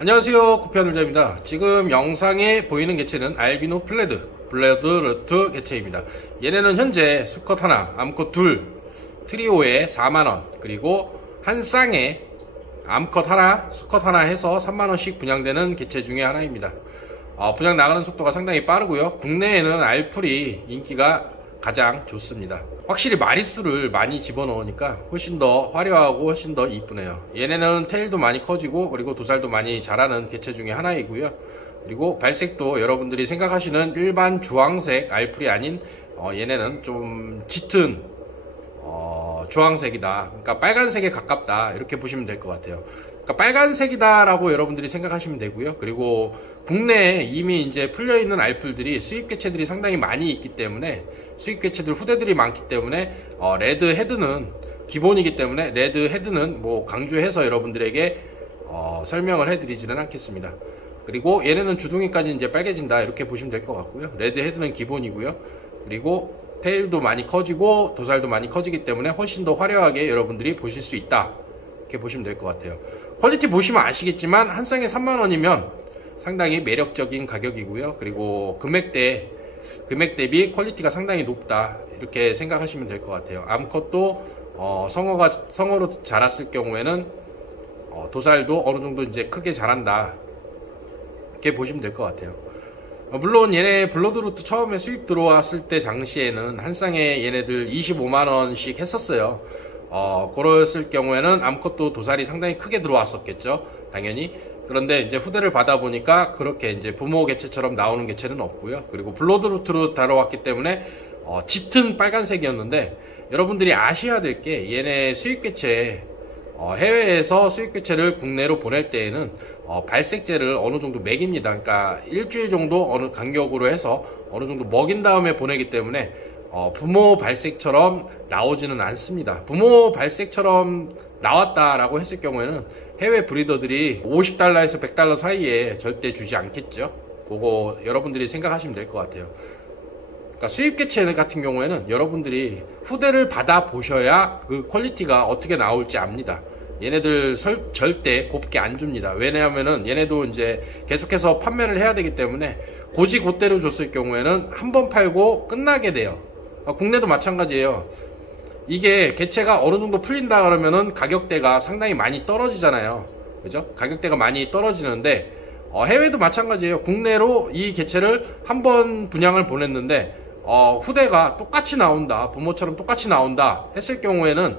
안녕하세요, 구피아놀자입니다. 지금 영상에 보이는 개체는 알비노 블레드 루트 개체입니다. 얘네는 현재 수컷 하나, 암컷 둘, 트리오에 4만원, 그리고 한 쌍에 암컷 하나, 수컷 하나 해서 3만원씩 분양되는 개체 중에 하나입니다. 분양 나가는 속도가 상당히 빠르고요. 국내에는 알풀이 인기가 가장 좋습니다. 확실히 마리수를 많이 집어넣으니까 훨씬 더 화려하고 훨씬 더 이쁘네요. 얘네는 테일도 많이 커지고 그리고 도살도 많이 자라는 개체 중에 하나이고요. 그리고 발색도 여러분들이 생각하시는 일반 주황색 알풀이 아닌 얘네는 좀 짙은 주황색이다, 그러니까 빨간색에 가깝다, 이렇게 보시면 될 것 같아요. 그러니까 빨간색이다 라고 여러분들이 생각하시면 되고요. 그리고 국내에 이미 이제 풀려있는 알풀들이 수입 개체들이 상당히 많이 있기 때문에, 수입 개체들 후대들이 많기 때문에 레드 헤드는 기본이기 때문에 레드 헤드는 뭐 강조해서 여러분들에게 설명을 해드리지는 않겠습니다. 그리고 얘네는 주둥이까지 이제 빨개진다, 이렇게 보시면 될 것 같고요. 레드 헤드는 기본이고요. 그리고 테일도 많이 커지고 도살도 많이 커지기 때문에 훨씬 더 화려하게 여러분들이 보실 수 있다, 이렇게 보시면 될 것 같아요. 퀄리티 보시면 아시겠지만 한 쌍에 3만원이면 상당히 매력적인 가격이고요. 그리고 금액 대비 퀄리티가 상당히 높다, 이렇게 생각하시면 될 것 같아요. 암컷도 성어로 자랐을 경우에는 도살도 어느 정도 이제 크게 자란다, 이렇게 보시면 될 것 같아요. 물론 얘네 블러드루트 처음에 수입 들어왔을 때 당시에는 한 쌍에 얘네들 25만원씩 했었어요. 그랬을 경우에는 암컷도 도살이 상당히 크게 들어왔었겠죠, 당연히. 그런데 이제 후대를 받아보니까 그렇게 이제 부모 개체처럼 나오는 개체는 없고요. 그리고 블러드루트로 다뤄왔기 때문에 짙은 빨간색이었는데, 여러분들이 아셔야 될 게 얘네 수입 개체, 해외에서 수입 개체를 국내로 보낼 때에는 발색제를 어느 정도 먹입니다. 그러니까 일주일 정도 어느 간격으로 해서 어느 정도 먹인 다음에 보내기 때문에 부모 발색처럼 나오지는 않습니다. 부모 발색처럼 나왔다라고 했을 경우에는 해외 브리더들이 $50에서 $100 사이에 절대 주지 않겠죠. 그거 여러분들이 생각하시면 될 것 같아요. 그러니까 수입 개체 같은 경우에는 여러분들이 후대를 받아 보셔야 그 퀄리티가 어떻게 나올지 압니다. 얘네들 절대 곱게 안 줍니다. 왜냐하면은 얘네도 이제 계속해서 판매를 해야 되기 때문에 고지고대로 줬을 경우에는 한 번 팔고 끝나게 돼요. 국내도 마찬가지예요. 이게 개체가 어느 정도 풀린다 그러면은 가격대가 상당히 많이 떨어지잖아요. 그죠? 가격대가 많이 떨어지는데 해외도 마찬가지예요. 국내로 이 개체를 한 번 분양을 보냈는데 후대가 똑같이 나온다, 부모처럼 똑같이 나온다 했을 경우에는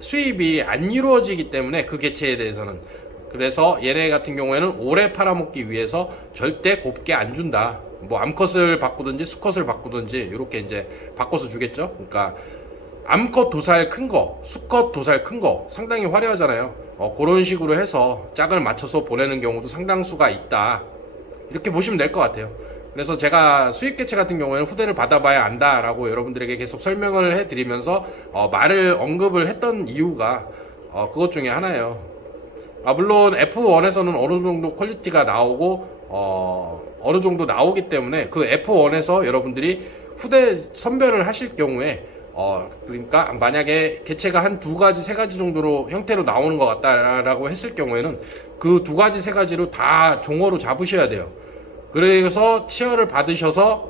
재수입이 안 이루어지기 때문에 그 개체에 대해서는, 그래서 얘네 같은 경우에는 오래 팔아먹기 위해서 절대 곱게 안 준다. 뭐 암컷을 바꾸든지 수컷을 바꾸든지 이렇게 이제 바꿔서 주겠죠. 그러니까 암컷 도살 큰 거, 수컷 도살 큰 거 상당히 화려하잖아요. 그런 식으로 해서 짝을 맞춰서 보내는 경우도 상당수가 있다, 이렇게 보시면 될 것 같아요. 그래서 제가 수입 개체 같은 경우에는 후대를 받아봐야 안다 라고 여러분들에게 계속 설명을 해드리면서 말을 언급을 했던 이유가 그것 중에 하나예요. 물론 F1에서는 어느 정도 퀄리티가 나오고 어느 정도 나오기 때문에 그 F1에서 여러분들이 후대 선별을 하실 경우에 그러니까 만약에 개체가 한 2가지 3가지 정도로 형태로 나오는 것 같다라고 했을 경우에는 그 2가지 3가지로 다 종어로 잡으셔야 돼요. 그래서 치어를 받으셔서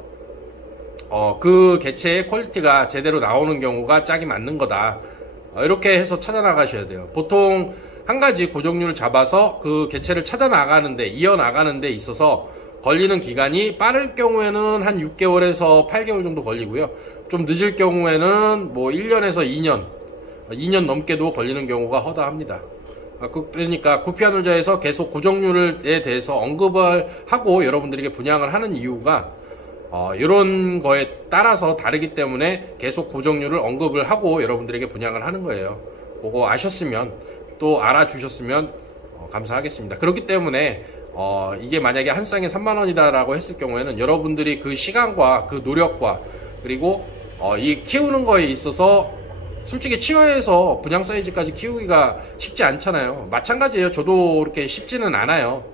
그 개체의 퀄리티가 제대로 나오는 경우가 짝이 맞는 거다, 이렇게 해서 찾아 나가셔야 돼요. 보통 한 가지 고정률을 잡아서 그 개체를 찾아 나가는데, 이어 나가는데 있어서 걸리는 기간이 빠를 경우에는 한 6개월에서 8개월 정도 걸리고요. 좀 늦을 경우에는 뭐 1년에서 2년 넘게도 걸리는 경우가 허다합니다. 그러니까 구피아놀자에서 계속 고정률에 대해서 언급을 하고 여러분들에게 분양을 하는 이유가 이런 거에 따라서 다르기 때문에 계속 고정률을 언급을 하고 여러분들에게 분양을 하는 거예요. 그거 아셨으면, 또 알아주셨으면 감사하겠습니다. 그렇기 때문에 이게 만약에 한 쌍에 3만원이다 라고 했을 경우에는 여러분들이 그 시간과 그 노력과 그리고 이 키우는 거에 있어서 솔직히 치어에서 분양 사이즈까지 키우기가 쉽지 않잖아요. 마찬가지예요. 저도 그렇게 쉽지는 않아요.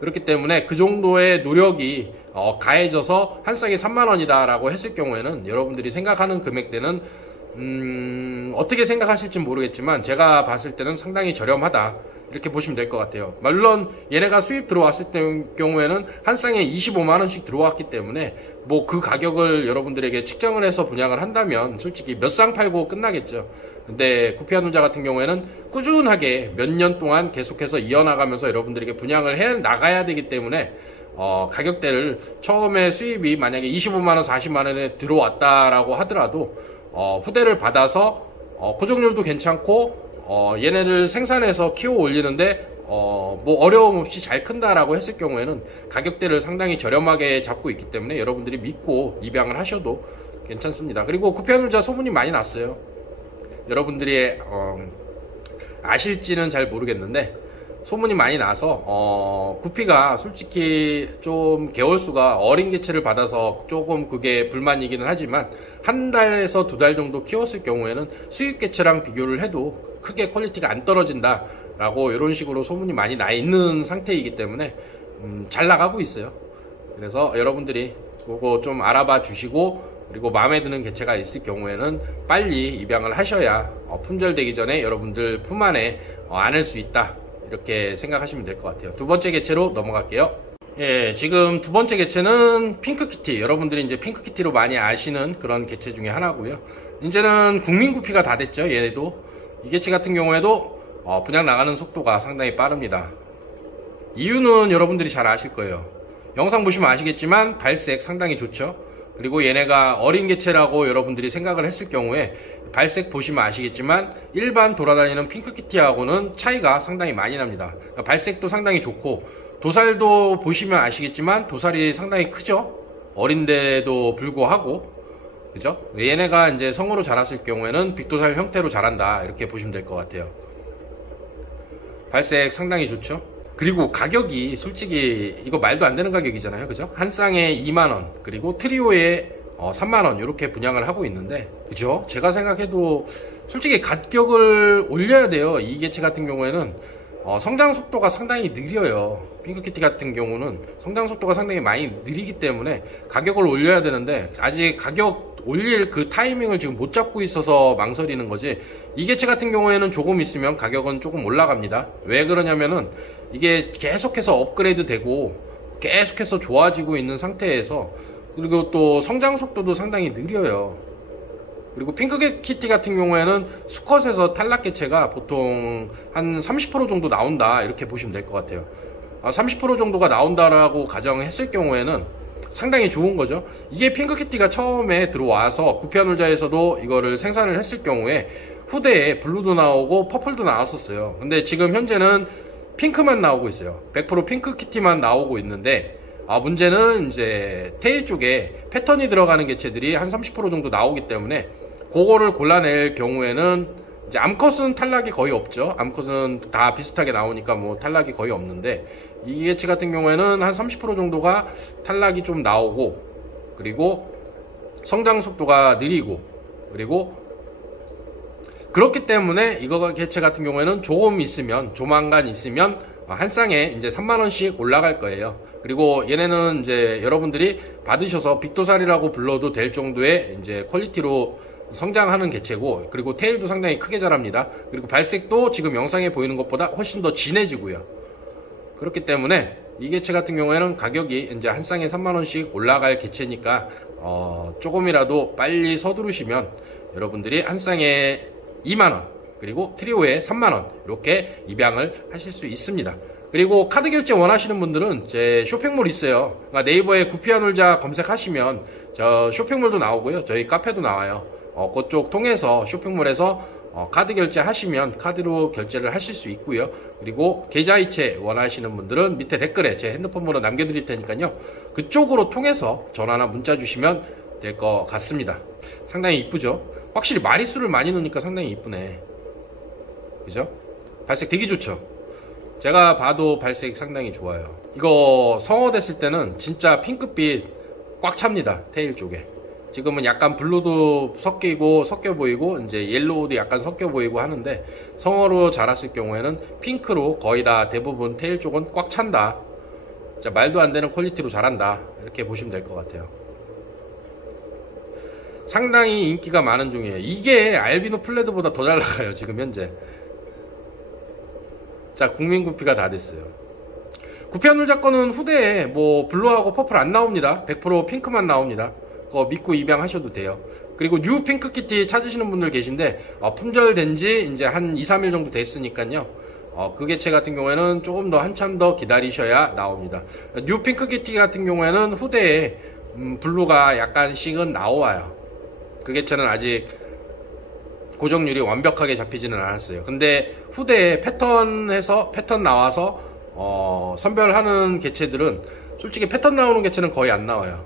그렇기 때문에 그 정도의 노력이 가해져서 한 쌍에 3만원이다 라고 했을 경우에는 여러분들이 생각하는 금액대는 어떻게 생각하실지 모르겠지만 제가 봤을 때는 상당히 저렴하다, 이렇게 보시면 될 것 같아요. 물론 얘네가 수입 들어왔을 때 경우에는 한 쌍에 25만원씩 들어왔기 때문에 뭐 그 가격을 여러분들에게 측정을 해서 분양을 한다면 솔직히 몇 쌍 팔고 끝나겠죠. 근데 구피아놀자 같은 경우에는 꾸준하게 몇 년 동안 계속해서 이어나가면서 여러분들에게 분양을 해 나가야 되기 때문에 가격대를 처음에 수입이 만약에 25만원 40만원에 들어왔다라고 하더라도 후대를 받아서 고정률도 괜찮고 얘네를 생산해서 키워 올리는데 뭐 어려움 없이 잘 큰다라고 했을 경우에는 가격대를 상당히 저렴하게 잡고 있기 때문에 여러분들이 믿고 입양을 하셔도 괜찮습니다. 그리고 구피아놀자 소문이 많이 났어요. 여러분들이 아실지는 잘 모르겠는데 소문이 많이 나서 구피가 솔직히 좀 개월수가 어린 개체를 받아서 조금 그게 불만이기는 하지만 한 달에서 두 달 정도 키웠을 경우에는 수입 개체랑 비교를 해도 크게 퀄리티가 안 떨어진다 라고 이런 식으로 소문이 많이 나 있는 상태이기 때문에 잘 나가고 있어요. 그래서 여러분들이 그거 좀 알아봐 주시고 그리고 마음에 드는 개체가 있을 경우에는 빨리 입양을 하셔야 품절되기 전에 여러분들 품 안에 안을 수 있다 이렇게 생각하시면 될 것 같아요. 두 번째 개체로 넘어갈게요. 예, 지금 두 번째 개체는 핑크키티. 여러분들이 이제 핑크키티로 많이 아시는 그런 개체 중에 하나고요. 이제는 국민구피가 다 됐죠. 얘네도 이 개체 같은 경우에도 분양 나가는 속도가 상당히 빠릅니다. 이유는 여러분들이 잘 아실 거예요. 영상 보시면 아시겠지만 발색 상당히 좋죠. 그리고 얘네가 어린 개체라고 여러분들이 생각을 했을 경우에 발색 보시면 아시겠지만 일반 돌아다니는 핑크키티하고는 차이가 상당히 많이 납니다. 그러니까 발색도 상당히 좋고 도살도 보시면 아시겠지만 도살이 상당히 크죠. 어린데도 불구하고 그죠? 얘네가 이제 성으로 자랐을 경우에는 빅도살 형태로 자란다 이렇게 보시면 될 것 같아요. 발색 상당히 좋죠. 그리고 가격이 솔직히 이거 말도 안 되는 가격이잖아요. 그죠? 한 쌍에 2만원 그리고 트리오에 3만원 이렇게 분양을 하고 있는데 그죠? 제가 생각해도 솔직히 가격을 올려야 돼요. 이 개체 같은 경우에는 성장 속도가 상당히 느려요. 핑크키티 같은 경우는 성장 속도가 상당히 많이 느리기 때문에 가격을 올려야 되는데 아직 가격 올릴 그 타이밍을 지금 못 잡고 있어서 망설이는 거지. 이 개체 같은 경우에는 조금 있으면 가격은 조금 올라갑니다. 왜 그러냐면은 이게 계속해서 업그레이드 되고 계속해서 좋아지고 있는 상태에서 그리고 또 성장 속도도 상당히 느려요. 그리고 핑크키티 같은 경우에는 수컷에서 탈락 개체가 보통 한 30% 정도 나온다 이렇게 보시면 될 것 같아요. 30% 정도가 나온다라고 가정했을 경우에는 상당히 좋은 거죠. 이게 핑크키티가 처음에 들어와서 구피아놀자에서도 이거를 생산을 했을 경우에 후대에 블루도 나오고 퍼플도 나왔었어요. 근데 지금 현재는 핑크만 나오고 있어요. 100% 핑크키티만 나오고 있는데 문제는 이제 테일 쪽에 패턴이 들어가는 개체들이 한 30% 정도 나오기 때문에 그거를 골라낼 경우에는 이제 암컷은 탈락이 거의 없죠. 암컷은 다 비슷하게 나오니까 뭐 탈락이 거의 없는데 이 개체 같은 경우에는 한 30% 정도가 탈락이 좀 나오고 그리고 성장 속도가 느리고 그리고 그렇기 때문에 이거 개체 같은 경우에는 조금 있으면 조만간 있으면 한 쌍에 이제 3만원씩 올라갈 거예요. 그리고 얘네는 이제 여러분들이 받으셔서 빅도살이라고 불러도 될 정도의 이제 퀄리티로 성장하는 개체고 그리고 테일도 상당히 크게 자랍니다. 그리고 발색도 지금 영상에 보이는 것보다 훨씬 더 진해지고요. 그렇기 때문에 이 개체 같은 경우에는 가격이 이제 한 쌍에 3만원씩 올라갈 개체니까 조금이라도 빨리 서두르시면 여러분들이 한 쌍에 2만원 그리고 트리오에 3만원 이렇게 입양을 하실 수 있습니다. 그리고 카드 결제 원하시는 분들은 제 쇼핑몰 있어요. 그러니까 네이버에 구피아놀자 검색하시면 저 쇼핑몰도 나오고요. 저희 카페도 나와요. 그쪽 통해서 쇼핑몰에서 카드 결제 하시면 카드로 결제를 하실 수 있고요. 그리고 계좌이체 원하시는 분들은 밑에 댓글에 제 핸드폰 번호 남겨드릴 테니까요. 그쪽으로 통해서 전화나 문자 주시면 될 것 같습니다. 상당히 이쁘죠? 확실히 마리수를 많이 넣으니까 상당히 이쁘네. 그죠? 발색 되게 좋죠? 제가 봐도 발색 상당히 좋아요. 이거 성어 됐을 때는 진짜 핑크빛 꽉 찹니다. 테일 쪽에. 지금은 약간 블루도 섞여 보이고 이제 옐로우도 약간 섞여 보이고 하는데 성어로 자랐을 경우에는 핑크로 거의 다 대부분 테일 쪽은 꽉 찬다. 진짜 말도 안 되는 퀄리티로 자란다. 이렇게 보시면 될 것 같아요. 상당히 인기가 많은 중이에요. 이게 알비노 플레드보다 더 잘 나가요. 지금 현재. 자, 국민 구피가 다 됐어요. 구피와 놀자 거는 후대에 뭐 블루하고 퍼플 안 나옵니다. 100% 핑크만 나옵니다. 그거 믿고 입양하셔도 돼요. 그리고 뉴 핑크 키티 찾으시는 분들 계신데 품절된 지 이제 한 2, 3일 정도 됐으니까요. 그 개체 같은 경우에는 조금 더 한참 더 기다리셔야 나옵니다. 뉴 핑크 키티 같은 경우에는 후대에 블루가 약간씩은 나와요. 그 개체는 아직 고정률이 완벽하게 잡히지는 않았어요. 근데 후대에 패턴 나와서 선별하는 개체들은 솔직히 패턴 나오는 개체는 거의 안 나와요.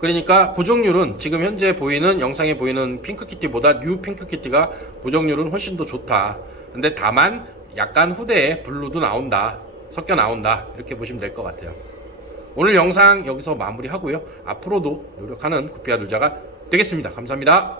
그러니까 고정률은 지금 현재 보이는 영상에 보이는 핑크키티보다 뉴 핑크키티가 고정률은 훨씬 더 좋다. 근데 다만 약간 후대에 블루도 나온다, 섞여 나온다, 이렇게 보시면 될 것 같아요. 오늘 영상 여기서 마무리하고요. 앞으로도 노력하는 구피와 놀자가 되겠습니다. 감사합니다.